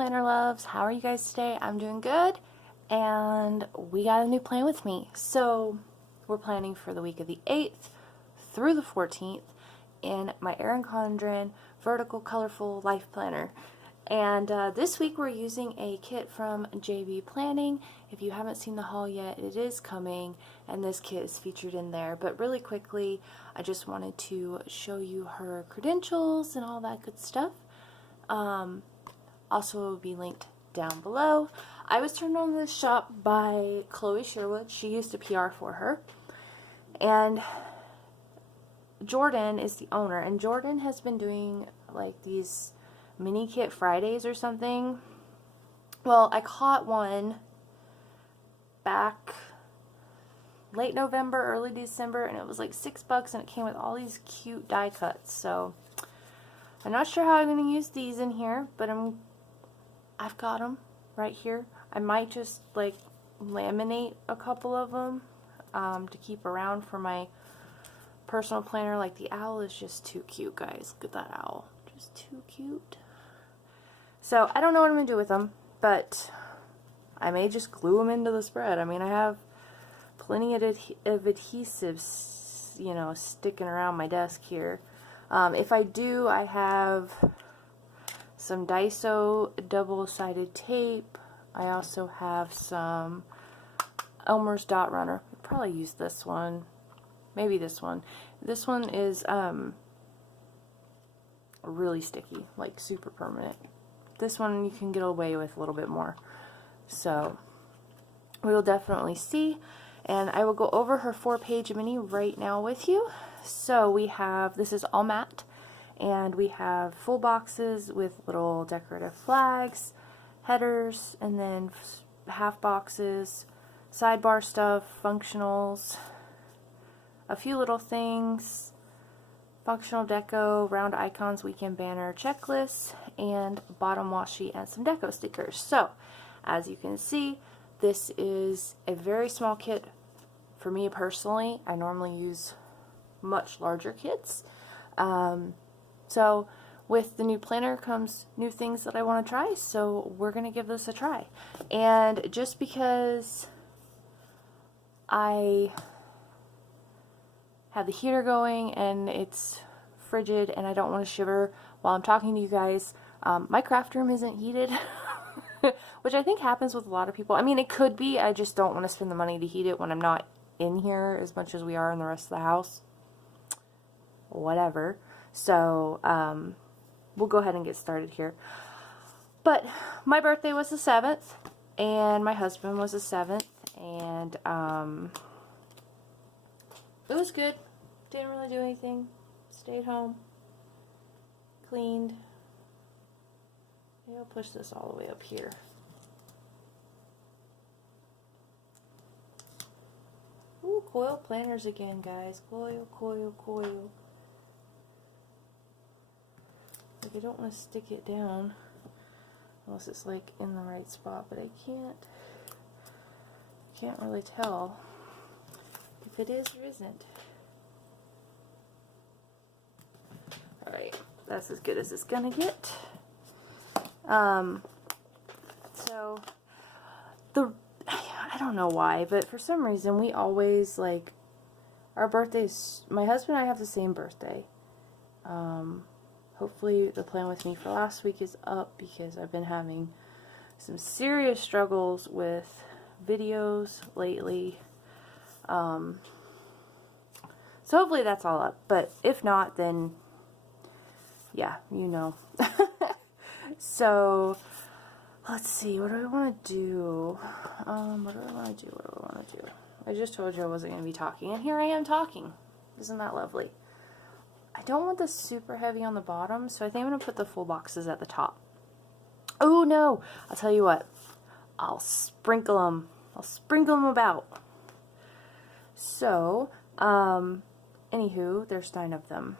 planner loves. How are you guys today? I'm doing good, and we got a new plan with me. So we're planning for the week of the 8th through the 14th in my Erin Condren vertical colorful life planner. And this week we're using a kit from JB Planning. If you haven't seen the haul yet, it is coming, and this kit is featured in there. But really quickly, I just wanted to show you her credentials and all that good stuff. Also, it will be linked down below. I was turned on to this shop by Chloe Sherwood. She used to PR for her. And Jordan is the owner, and Jordan has been doing like these mini kit Fridays or something. Well, I caught one back late November, early December, and it was like $6, and it came with all these cute die cuts. So I'm not sure how I'm going to use these in here, but I've got them right here. I might just like laminate a couple of them to keep around for my personal planner. Like the owl is just too cute, guys. Look at that owl. Just too cute. So I don't know what I'm going to do with them, but I may just glue them into the spread. I mean, I have plenty of adhesives, you know, sticking around my desk here. If I do, I have some Daiso double-sided tape. I also have some Elmer's Dot Runner. I'll probably use this one. Maybe this one. This one is really sticky, like super permanent. This one you can get away with a little bit more. So we will definitely see. And I will go over her 4-page mini right now with you. So we have, this is all matte, and we have full boxes with little decorative flags, headers, and then half boxes, sidebar stuff, functionals, a few little things, functional deco, round icons, weekend banner, checklists, and bottom washi and some deco stickers. So as you can see, this is a very small kit for me personally. I normally use much larger kits. So with the new planner comes new things that I want to try, so we're going to give this a try. And just because I have the heater going and it's frigid and I don't want to shiver while I'm talking to you guys, my craft room isn't heated, which I think happens with a lot of people. I mean, it could be, I just don't want to spend the money to heat it when I'm not in here as much as we are in the rest of the house. Whatever. So we'll go ahead and get started here. But my birthday was the 7th, and my husband was the 7th, and it was good. Didn't really do anything. Stayed home. Cleaned. Maybe I'll push this all the way up here. Ooh, coil planners again, guys. Coil, coil, coil. Like, I don't want to stick it down unless it's like in the right spot, but I can't really tell if it is or isn't. Alright, that's as good as it's gonna get. So I don't know why, but for some reason we always, like, our birthdays, my husband and I have the same birthday. Hopefully the plan with me for last week is up, because I've been having some serious struggles with videos lately. So hopefully that's all up, but if not, then yeah, you know. So let's see, what do I want to do? What do I want to do? What do I want to do? I just told you I wasn't going to be talking, and here I am talking. Isn't that lovely? I don't want this super heavy on the bottom, so I think I'm going to put the full boxes at the top. Oh no! I'll tell you what. I'll sprinkle them. I'll sprinkle them about. So, anywho, there's 9 of them.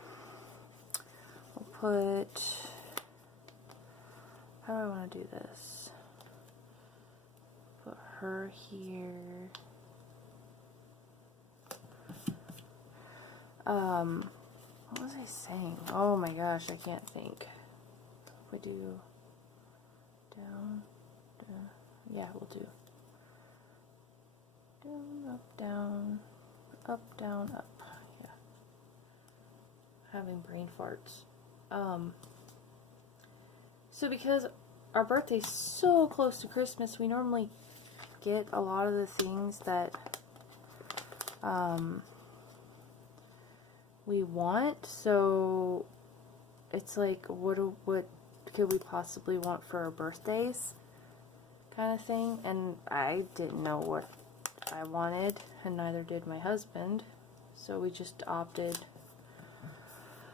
We'll put... How do I want to do this? Put her here. What was I saying? Oh my gosh, I can't think. We do down, yeah, we'll do down, up, down, up, down, up. Yeah. Having brain farts. So because our birthday's so close to Christmas, we normally get a lot of the things that we want. So it's like, what could we possibly want for our birthdays, kind of thing. And I didn't know what I wanted, and neither did my husband, so we just opted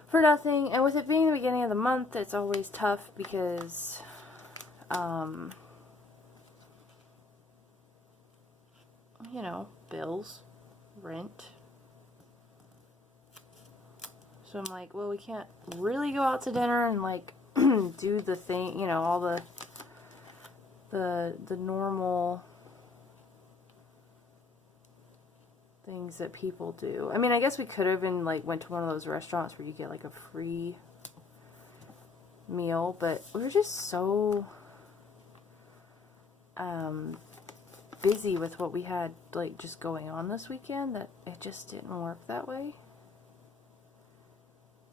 for nothing. And with it being the beginning of the month, it's always tough because you know, bills, rent. So I'm like, well, we can't really go out to dinner and like do the thing, you know, all the normal things that people do. I mean, I guess we could have been like went to one of those restaurants where you get like a free meal, but we were just so busy with what we had like just going on this weekend that it just didn't work that way.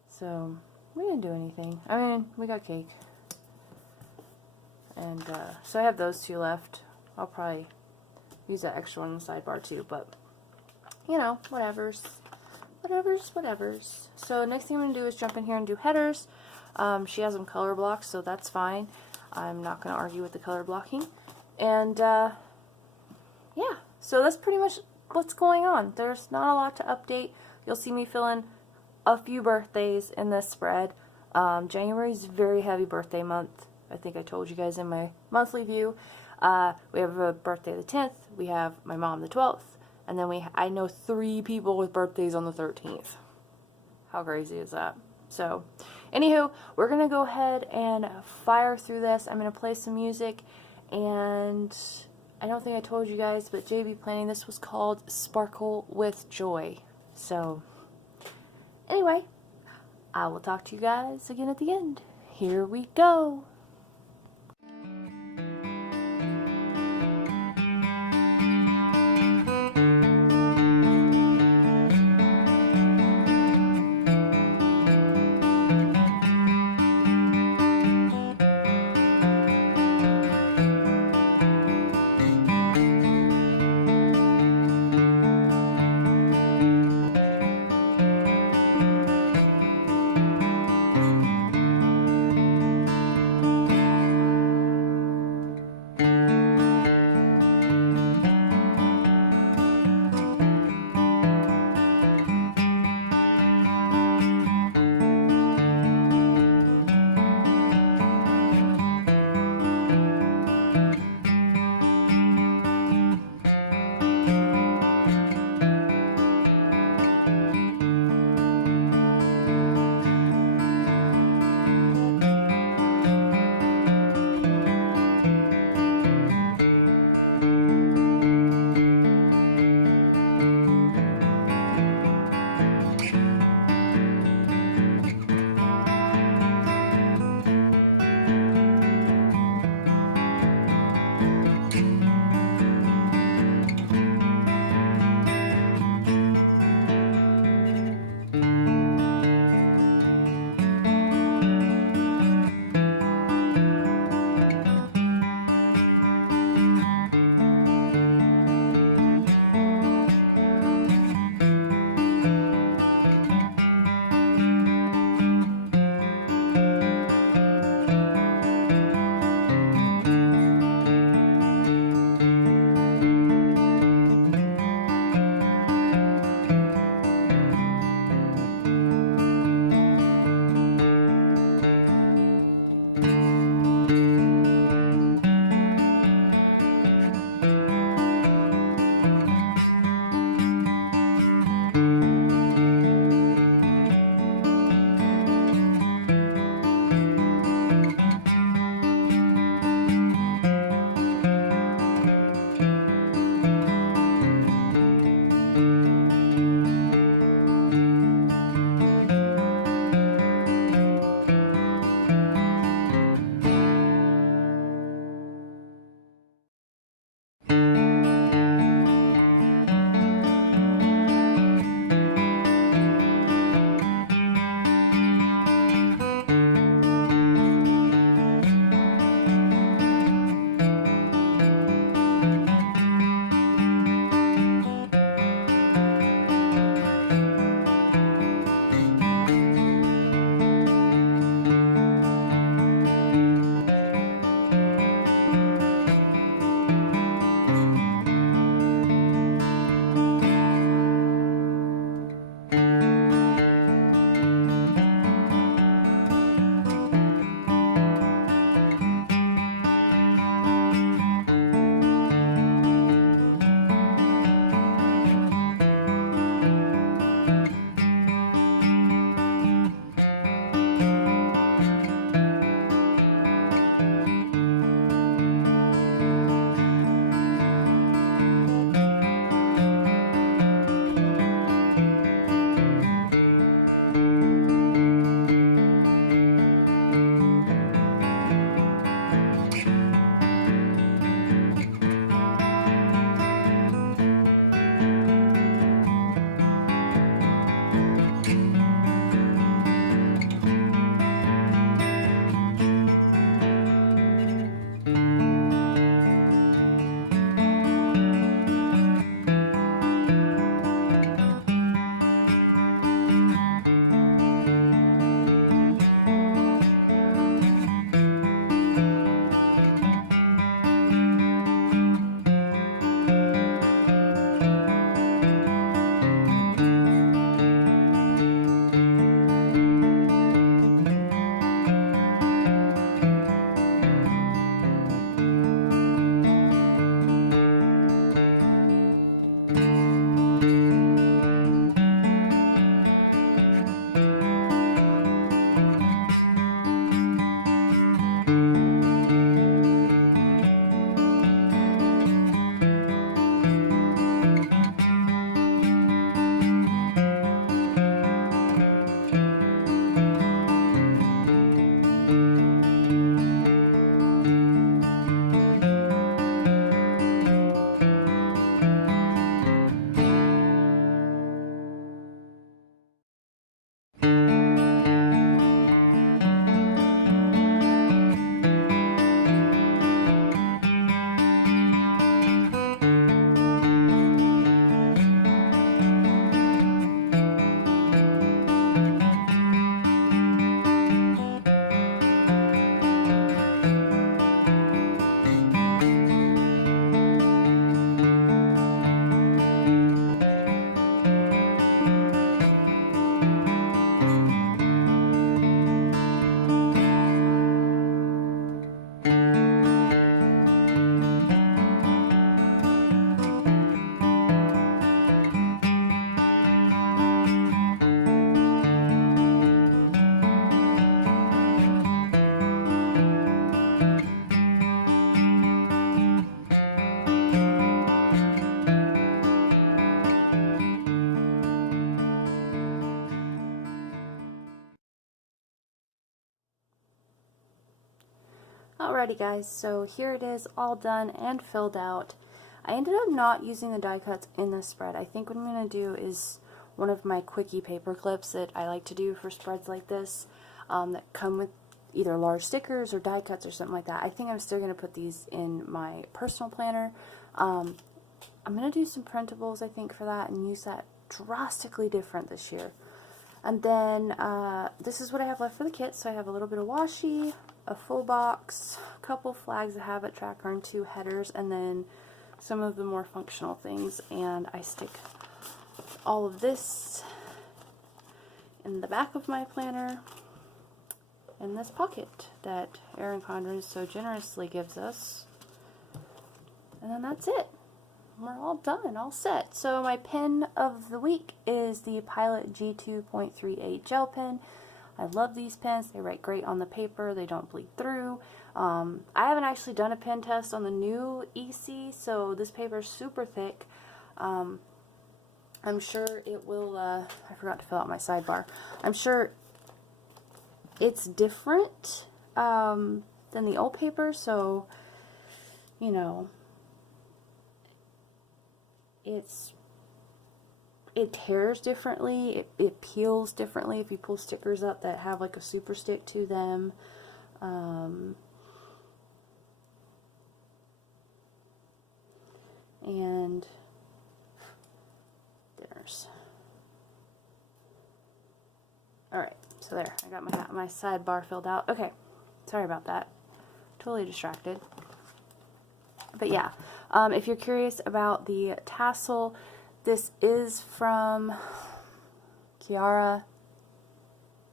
So we didn't do anything. I mean, we got cake, and so I have those two left. I'll probably use that extra one in the sidebar too, but you know, whatevers. So next thing I'm going to do is jump in here and do headers. She has them color blocked, so that's fine. I'm not going to argue with the color blocking. And yeah, so that's pretty much what's going on. There's not a lot to update. You'll see me fill in a few birthdays in this spread. January is a very heavy birthday month. I think I told you guys in my monthly view. We have a birthday the 10th. We have my mom the 12th. And then I know 3 people with birthdays on the 13th. How crazy is that? So, anywho, we're going to go ahead and fire through this. I'm going to play some music. And I don't think I told you guys, but JB planning this was called Sparkle with Joy. So, anyway, I will talk to you guys again at the end. Here we go. Alrighty guys, so here it is all done and filled out. I ended up not using the die cuts in this spread. I think what I'm going to do is one of my quickie paper clips that I like to do for spreads like this that come with either large stickers or die cuts or something like that. I think I'm still going to put these in my personal planner. I'm going to do some printables, I think, for that and use that drastically different this year. And then this is what I have left for the kit. So I have a little bit of washi, a full box, a couple flags, a habit tracker, and 2 headers, and then some of the more functional things. And I stick all of this in the back of my planner in this pocket that Erin Condren so generously gives us. And then that's it. We're all done, all set. So my pen of the week is the Pilot G2.38 gel pen. I love these pens. They write great on the paper. They don't bleed through. I haven't actually done a pen test on the new EC, so this paper is super thick. I'm sure it will, I forgot to fill out my sidebar. I'm sure it's different than the old paper, so, you know, it tears differently, it peels differently if you pull stickers up that have like a super stick to them. And there's, alright, so there, I got my sidebar filled out. Okay, sorry about that, totally distracted. But yeah, if you're curious about the tassel, this is from Kiara.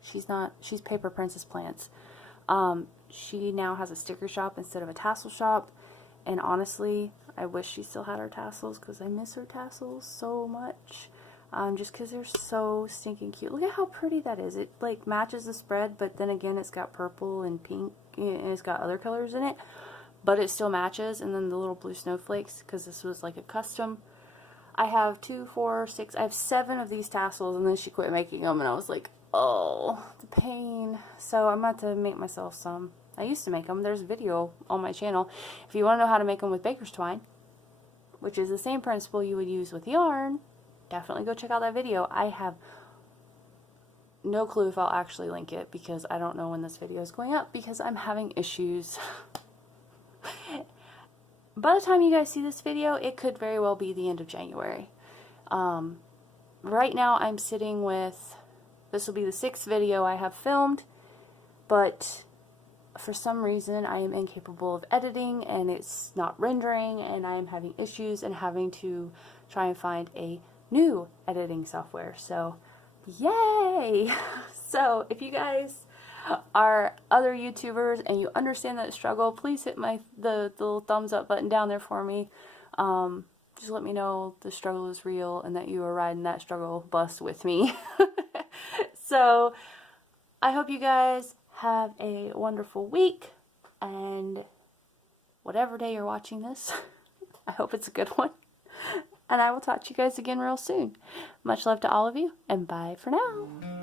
She's Paper Princess Plants. She now has a sticker shop instead of a tassel shop, and honestly, I wish she still had her tassels because I miss her tassels so much. Just because they're so stinking cute. Look at how pretty that is. It like matches the spread, but then again, it's got purple and pink, and it's got other colors in it, but it still matches. And then the little blue snowflakes, because this was like a custom. I have 2, 4, 6, I have 7 of these tassels, and then she quit making them, and I was like, oh, the pain. So I'm about to make myself some. I used to make them. There's a video on my channel. If you want to know how to make them with baker's twine, which is the same principle you would use with yarn, definitely go check out that video. I have no clue if I'll actually link it, because I don't know when this video is going up, because I'm having issues. By the time you guys see this video, it could very well be the end of January. Right now I'm sitting with, this will be the 6th video I have filmed, but for some reason I am incapable of editing, and it's not rendering, and I am having issues and having to try and find a new editing software. So yay! So if you guys are other YouTubers and you understand that struggle, please hit the little thumbs up button down there for me. Just let me know the struggle is real and that you are riding that struggle bus with me. So I hope you guys have a wonderful week, and whatever day you're watching this, I hope it's a good one. And I will talk to you guys again real soon. Much love to all of you, and bye for now.